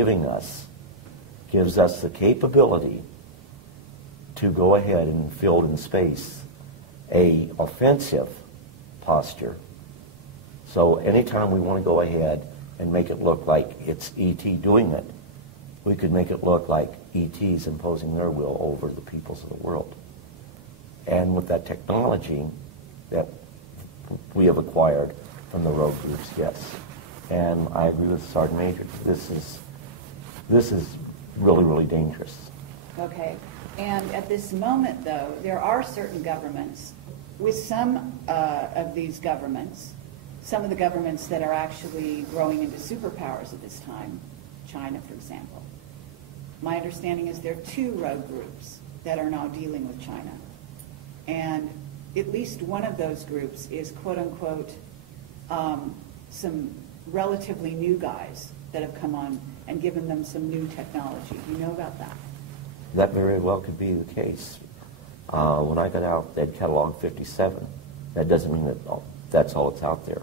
giving us gives us the capability to go ahead and field in space a offensive posture. So anytime we want to go ahead and make it look like it's E.T. doing it, we could make it look like E.T.'s imposing their will over the peoples of the world. And with that technology that we have acquired from the rogue groups, yes. And I agree with Sergeant Major. This is really, really dangerous. Okay. And at this moment, though, there are certain governments, with some of these governments, some of the governments that are actually growing into superpowers at this time, China, for example. My understanding is there are 2 rogue groups that are now dealing with China. And at least one of those groups is, quote-unquote, some relatively new guys that have come on and given them some new technology. Do you know about that? That very well could be the case. When I got out, they had Catalog 57. That doesn't mean that that's all that's out there.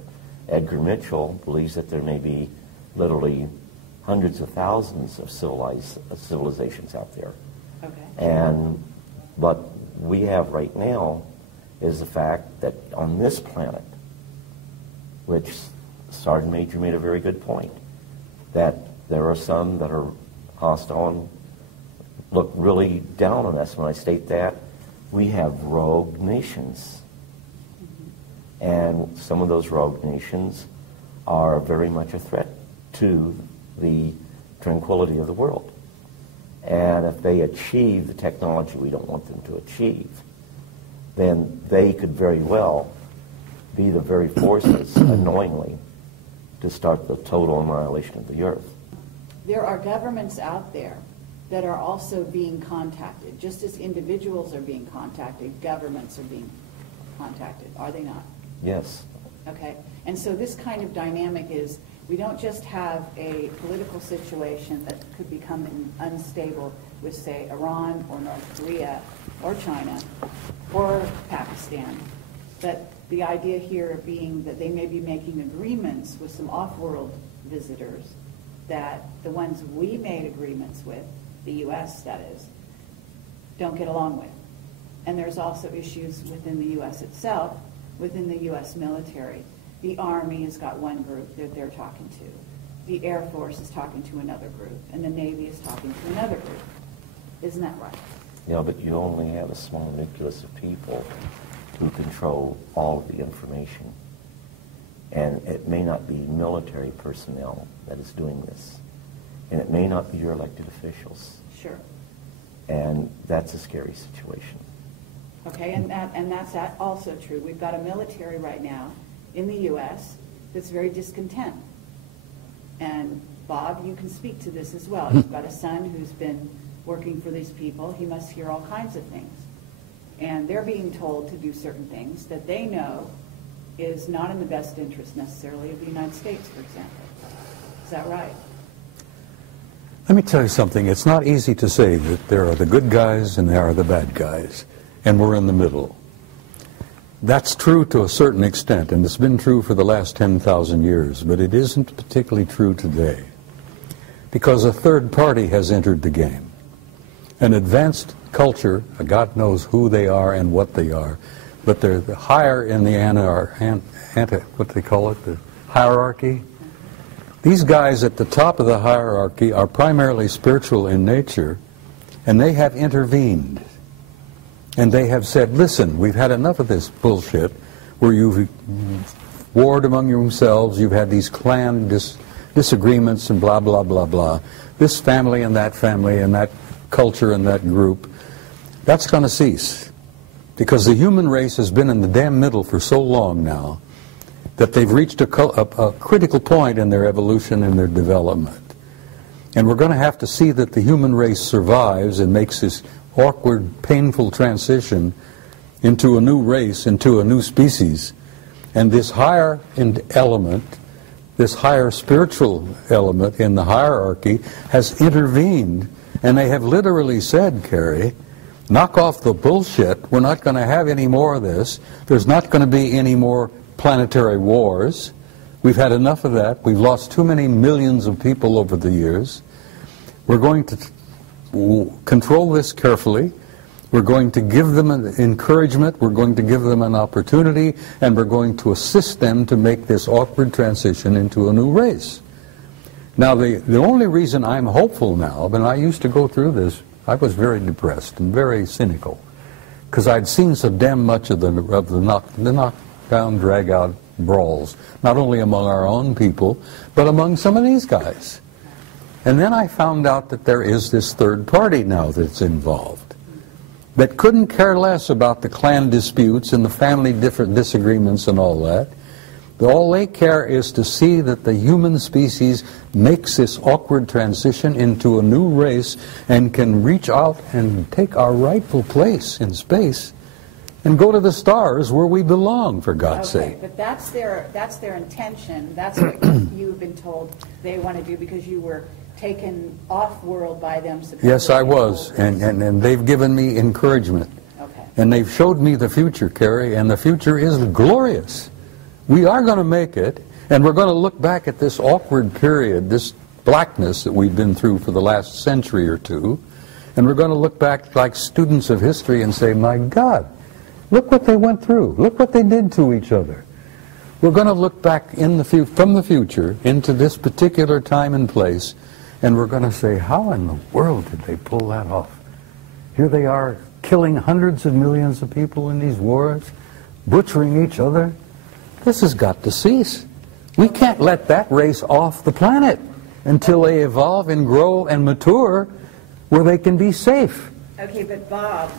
Edgar Mitchell believes that there may be literally hundreds of thousands of civilizations out there. Okay. And what we have right now is the fact that on this planet, which Sergeant Major made a very good point, that there are some that are hostile and look really down on us. When I state that, we have rogue nations. And some of those rogue nations are very much a threat to the tranquility of the world. And if they achieve the technology we don't want them to achieve, then they could very well be the very forces, unknowingly, to start the total annihilation of the earth. There are governments out there that are also being contacted. Just as individuals are being contacted, governments are being contacted, are they not? Yes. Okay. And so this kind of dynamic is, we don't just have a political situation that could become unstable with, say, Iran or North Korea or China or Pakistan, but the idea here being that they may be making agreements with some off-world visitors that the ones we made agreements with, the U.S. that is, don't get along with. And there's also issues within the U.S. itself, within the U.S. military. The Army has got one group that they're talking to. The Air Force is talking to another group. And the Navy is talking to another group. Isn't that right? Yeah, but you only have a small nucleus of people who control all of the information. And it may not be military personnel that is doing this. And it may not be your elected officials. Sure. And that's a scary situation. Okay, and that's also true. We've got a military right now in the U.S. that's very discontent. And Bob, you can speak to this as well. You've got a son who's been working for these people. He must hear all kinds of things. And they're being told to do certain things that they know is not in the best interest necessarily of the United States, for example. Is that right? Let me tell you something. It's not easy to say that there are the good guys and there are the bad guys, and we're in the middle. That's true to a certain extent, and it's been true for the last 10,000 years, but it isn't particularly true today, because a third party has entered the game. An advanced culture, God knows who they are and what they are, but they're higher in the what they call it, the hierarchy. These guys at the top of the hierarchy are primarily spiritual in nature, and they have intervened. And they have said, listen, we've had enough of this bullshit where you've warred among yourselves, you've had these clan disagreements and blah, blah, blah, blah. This family and that culture and that group, that's going to cease. Because the human race has been in the damn middle for so long now that they've reached a critical point in their evolution and their development. And we're going to have to see that the human race survives and makes this awkward, painful transition into a new race, into a new species. And this higher element, this higher spiritual element in the hierarchy has intervened, and they have literally said, Carrie, knock off the bullshit. We're not going to have any more of this. There's not going to be any more planetary wars. We've had enough of that. We've lost too many millions of people over the years. We're going to control this carefully. We're going to give them an encouragement, we're going to give them an opportunity, and we're going to assist them to make this awkward transition into a new race. Now, the only reason I'm hopeful now, and I used to go through this, I was very depressed and very cynical, because I'd seen so damn much of the knockdown, drag-out brawls, not only among our own people, but among some of these guys. And then I found out that there is this third party now that's involved, that couldn't care less about the clan disputes and the family disagreements and all that. All they care is to see that the human species makes this awkward transition into a new race and can reach out and take our rightful place in space and go to the stars where we belong, for God's sake. But that's their intention. That's what you've been told they want to do, because you were taken off-world by them. Yes, I was, and they've given me encouragement. Okay. And they've showed me the future, Carrie, and the future is glorious. We are going to make it, and we're going to look back at this awkward period, this blackness that we've been through for the last century or two, and we're going to look back like students of history and say, my God, look what they went through. Look what they did to each other. We're going to look back from the future into this particular time and place, and we're going to say, how in the world did they pull that off? Here they are, killing hundreds of millions of people in these wars, butchering each other. This has got to cease. We can't let that race off the planet until they evolve and grow and mature where they can be safe. Okay, but Bob,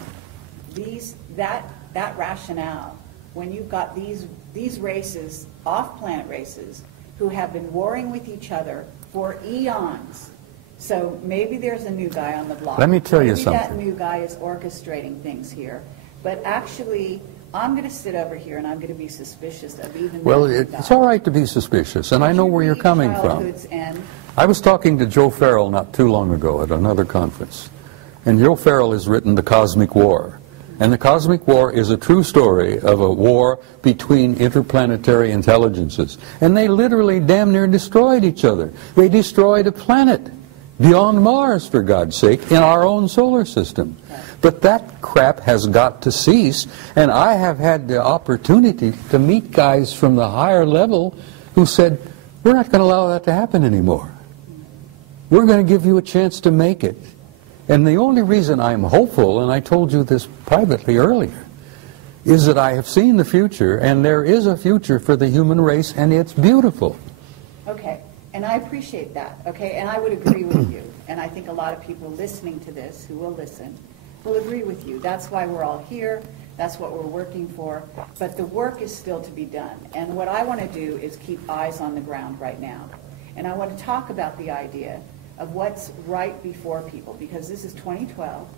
that rationale, when you've got these races, off-planet races, who have been warring with each other for eons. So maybe there's a new guy on the block. Let me tell you maybe something. That new guy is orchestrating things here. But actually, I'm going to sit over here and I'm going to be suspicious of even Well, that new guy. it's all right to be suspicious, and I know where you're coming from. Childhood's End? I was talking to Joe Farrell not too long ago at another conference, and Joe Farrell has written The Cosmic War. And The Cosmic War is a true story of a war between interplanetary intelligences. And they literally damn near destroyed each other. They destroyed a planet beyond Mars, for God's sake, in our own solar system. But that crap has got to cease, and I have had the opportunity to meet guys from the higher level who said, we're not going to allow that to happen anymore. We're going to give you a chance to make it. And the only reason I'm hopeful, and I told you this privately earlier, is that I have seen the future, and there is a future for the human race, and it's beautiful. Okay, and I appreciate that, okay, and I would agree with you. And I think a lot of people listening to this, who will listen, will agree with you. That's why we're all here. That's what we're working for. But the work is still to be done. And what I want to do is keep eyes on the ground right now. And I want to talk about the idea of what's right before people, because this is 2012.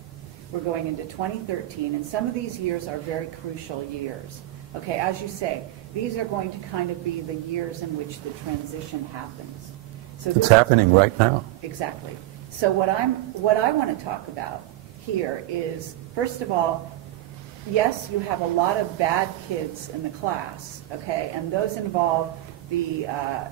We're going into 2013, and some of these years are very crucial years. Okay, as you say, these are going to kind of be the years in which the transition happens. So It's happening right now. Exactly. So what I want to talk about here is, first of all, yes, you have a lot of bad kids in the class, okay, and those involve the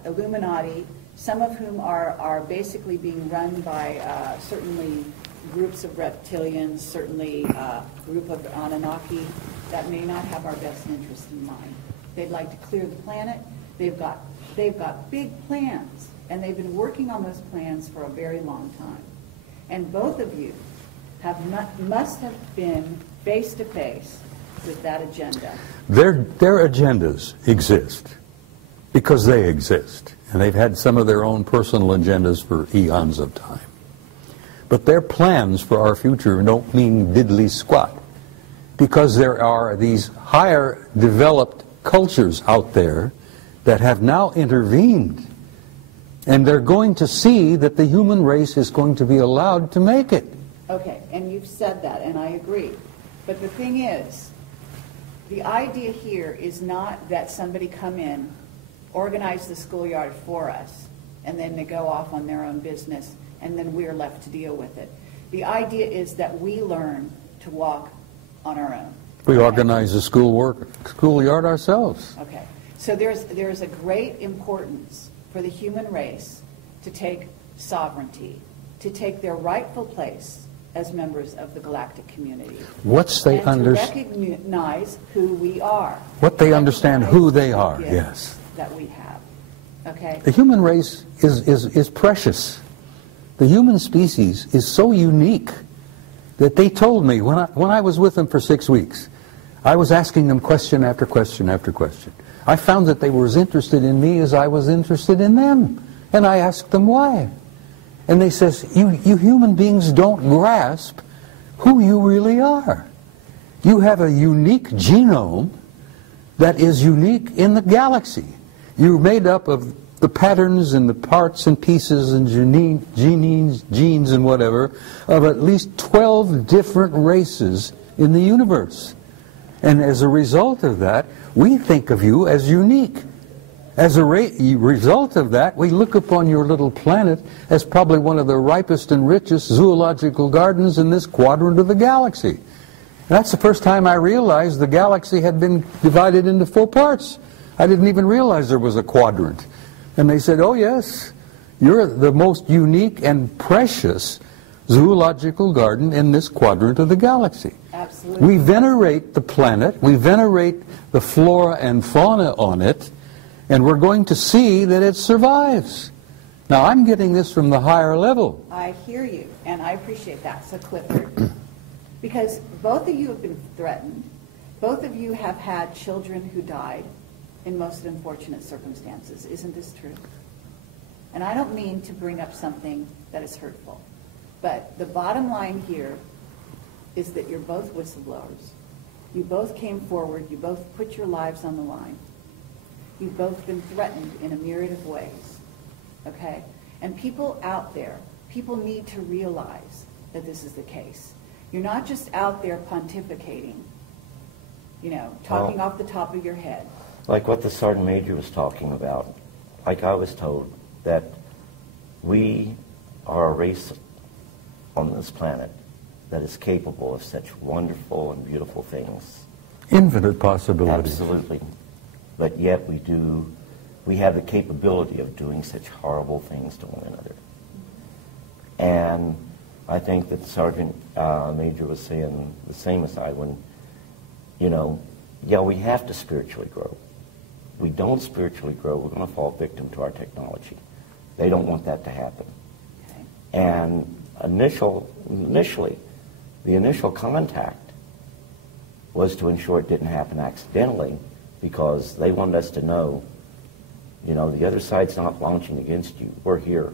Illuminati, some of whom are basically being run by certainly groups of reptilians, certainly a group of Anunnaki that may not have our best interest in mind. They'd like to clear the planet. They've got big plans, and they've been working on those plans for a very long time. And both of you must have been face to face with that agenda. Their agendas exist because they exist. And they've had some of their own personal agendas for eons of time. But their plans for our future don't mean diddly squat, because there are these higher developed cultures out there that have now intervened, and they're going to see that the human race is going to be allowed to make it. Okay, and you've said that, and I agree. But the thing is, the idea here is not that somebody come in, organize the schoolyard for us, and then they go off on their own business, and then we're left to deal with it. The idea is that we learn to walk on our own. We organize the schoolyard ourselves. Okay. So there's a great importance for the human race to take sovereignty to take their rightful place as members of the galactic community. Once they and to understand recognize who we are. what they understand who they Recognize are, the gifts yes. that we have. Okay? The human race is precious. The human species is so unique that they told me when I was with them for 6 weeks, I was asking them question after question after question. I found that they were as interested in me as I was interested in them. And I asked them why. And they says, you human beings don't grasp who you really are. You have a unique genome that is unique in the galaxy. You're made up of the patterns and the parts and pieces and genes and whatever of at least 12 different races in the universe. And as a result of that, we think of you as unique. As a result of that, we look upon your little planet as probably one of the ripest and richest zoological gardens in this quadrant of the galaxy. And that's the first time I realized the galaxy had been divided into 4 parts. I didn't even realize there was a quadrant. And they said, oh yes, you're the most unique and precious zoological garden in this quadrant of the galaxy. Absolutely. We venerate the planet, we venerate the flora and fauna on it, and we're going to see that it survives. Now, I'm getting this from the higher level. I hear you, and I appreciate that. So, Clifford, because both of you have been threatened, both of you have had children who died in most unfortunate circumstances. Isn't this true? And I don't mean to bring up something that is hurtful, but the bottom line here is that you're both whistleblowers. You both came forward. You both put your lives on the line. You've both been threatened in a myriad of ways, okay? And people out there, people need to realize that this is the case. You're not just out there pontificating, you know, talking off the top of your head. Like what the Sergeant Major was talking about, like I was told, that we are a race on this planet that is capable of such wonderful and beautiful things. Infinite possibilities. Absolutely. But yet we have the capability of doing such horrible things to one another. And I think that Sergeant Major was saying the same as I when, you know, yeah, we have to spiritually grow. We don't spiritually grow, we're going to fall victim to our technology. They don't want that to happen. Okay. And initially, the initial contact was to ensure it didn't happen accidentally, because they wanted us to know, you know, the other side's not launching against you. We're here.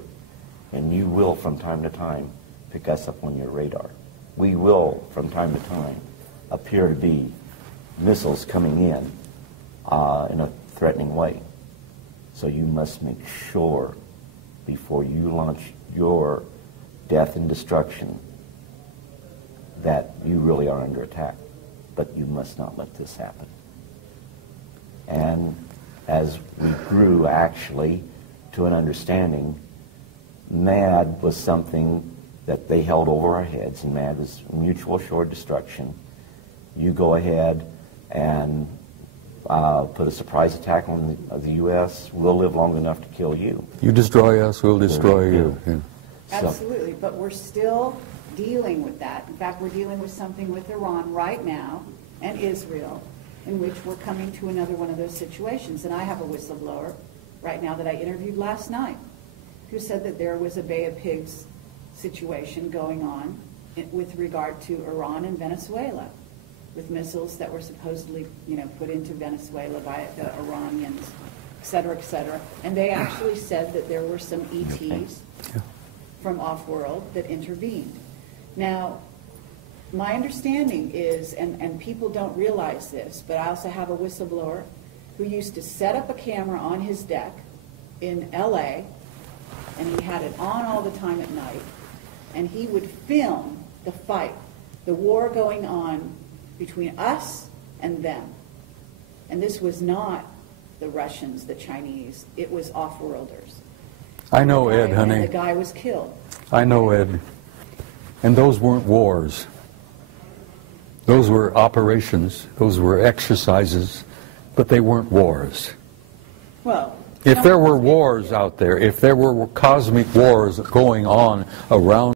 And you will, from time to time, pick us up on your radar. We will, from time to time, appear to be missiles coming in a threatening way. So you must make sure, before you launch your death and destruction, that you really are under attack. But you must not let this happen. And as we grew, actually, to an understanding, MAD was something that they held over our heads, and MAD was mutual assured destruction. You go ahead and put a surprise attack on the U.S., we'll live long enough to kill you. You destroy us, we'll destroy you. Yeah. Absolutely, but we're still dealing with that. In fact, we're dealing with something with Iran right now, and Israel, in which we're coming to another one of those situations. And I have a whistleblower right now that I interviewed last night who said that there was a Bay of Pigs situation going on with regard to Iran and Venezuela, with missiles that were supposedly, you know, put into Venezuela by the Iranians, et cetera, et cetera. And they actually said that there were some ETs from off-world that intervened. Now, my understanding is, and people don't realize this, but I also have a whistleblower who used to set up a camera on his deck in LA, and he had it on all the time at night, and he would film the fight, the war going on between us and them. And this was not the Russians, the Chinese, it was off-worlders. I know, Ed, And honey. the guy was killed. I know, Ed. And those weren't wars. Those were operations. Those were exercises. But they weren't wars. Well, If there were wars out there, if there were cosmic wars going on around